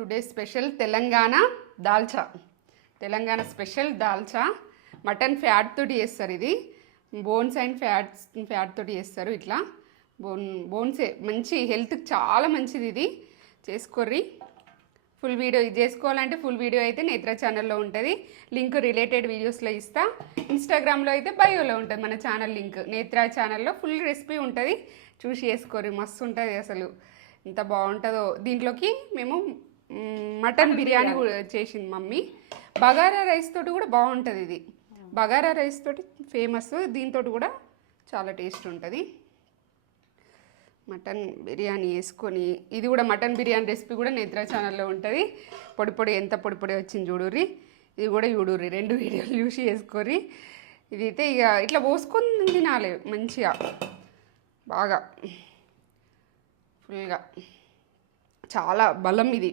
Today special Telangana dalcha. Telangana special dalcha mutton fat తోటి చేస్తారు. ఇది బోన్స్ అండ్ ఫ్యాట్ తోటి చేస్తారు. ఇట్లా బోన్సే మంచి హెల్త్కి చాలా మంచిది. ఇది చేసుకోర్రి. ఫుల్ వీడియో ఇది చేసుకోవాలంటే ఫుల్ వీడియో అయితే నేత్ర ఛానల్లో ఉంటుంది. లింక్ రిలేటెడ్ వీడియోస్లో ఇస్తా. ఇన్స్టాగ్రామ్లో అయితే బయోలో ఉంటుంది మన ఛానల్ లింక్. నేత్ర ఛానల్లో ఫుల్ రెసిపీ ఉంటుంది, చూసి చేసుకోర్రి. మస్తు ఉంటుంది అసలు, ఎంత బాగుంటుందో. దీంట్లోకి మేము మటన్ బిర్యానీ కూడా చేసింది మమ్మీ. బగారా రైస్ తోటి కూడా బాగుంటుంది. ఇది బగారా రైస్ తోటి ఫేమస్, దీంతో కూడా చాలా టేస్ట్ ఉంటుంది. మటన్ బిర్యానీ వేసుకొని, ఇది కూడా మటన్ బిర్యానీ రెసిపీ కూడా నేత్ర ఛానల్లో ఉంటుంది. పొడి పొడి ఎంత పొడి పొడి వచ్చింది చూడుర్రి. ఇది కూడా చూడుర్రి, 2 వీడియోలు చూసి వేసుకోర్రి. ఇది అయితే ఇక ఇట్లా పోసుకొని తినాలి మంచిగా, బాగా ఫుల్గా. చాలా బలం ఇది.